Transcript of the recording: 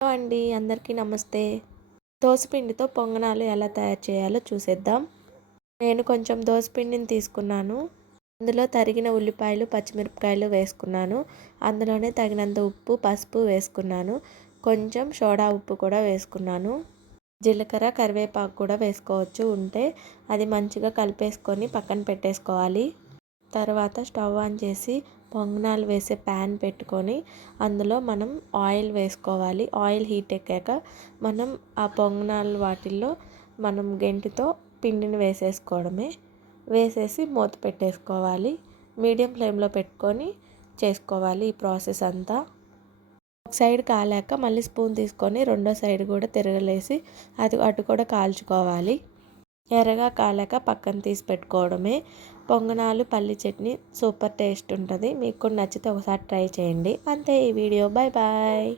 Hello అండి, అందరికీ నమస్తే. దోసపిండితో పొంగనాలు ఎలా తయారు చేయాలో చూసేద్దాం. నేను కొంచెం దోసపిండిని తీసుకున్నాను. అందులో తరిగిన ఉల్లిపాయలు, పచ్చిమిరపకాయలు వేసుకున్నాను. అందులోనే తగినంత ఉప్పు, పసుపు వేసుకున్నాను. కొంచెం సోడా ఉప్పు కూడా వేసుకున్నాను. జీలకర్ర, కరివేపాకు కూడా వేసుకోవచ్చు ఉంటే. అది మంచిగా కలిపేసుకొని పక్కన పెట్టేసుకోవాలి. తర్వాత స్టవ్ ఆన్ చేసి పొంగనాలు వేసే ప్యాన్ పెట్టుకొని అందులో మనం ఆయిల్ వేసుకోవాలి. ఆయిల్ హీట్ ఎక్కాక మనం ఆ పొంగనాలు వాటిల్లో మనం గెంటితో పిండిని వేసేసుకోవడమే. వేసేసి మూత పెట్టేసుకోవాలి. మీడియం ఫ్లేమ్లో పెట్టుకొని చేసుకోవాలి ఈ ప్రాసెస్ అంతా. ఒక సైడ్ కాలాక మళ్ళీ స్పూన్ తీసుకొని రెండో సైడ్ కూడా తిరగలేసి అది అటు కూడా కాల్చుకోవాలి. ఎర్రగా కాలాక పక్కన తీసి పెట్టుకోవడమే. పొంగనాలు పల్లి చట్నీ సూపర్ టేస్ట్ ఉంటుంది. మీకు కూడా నచ్చితే ఒకసారి ట్రై చేయండి. అంతే ఈ వీడియో. Bye bye.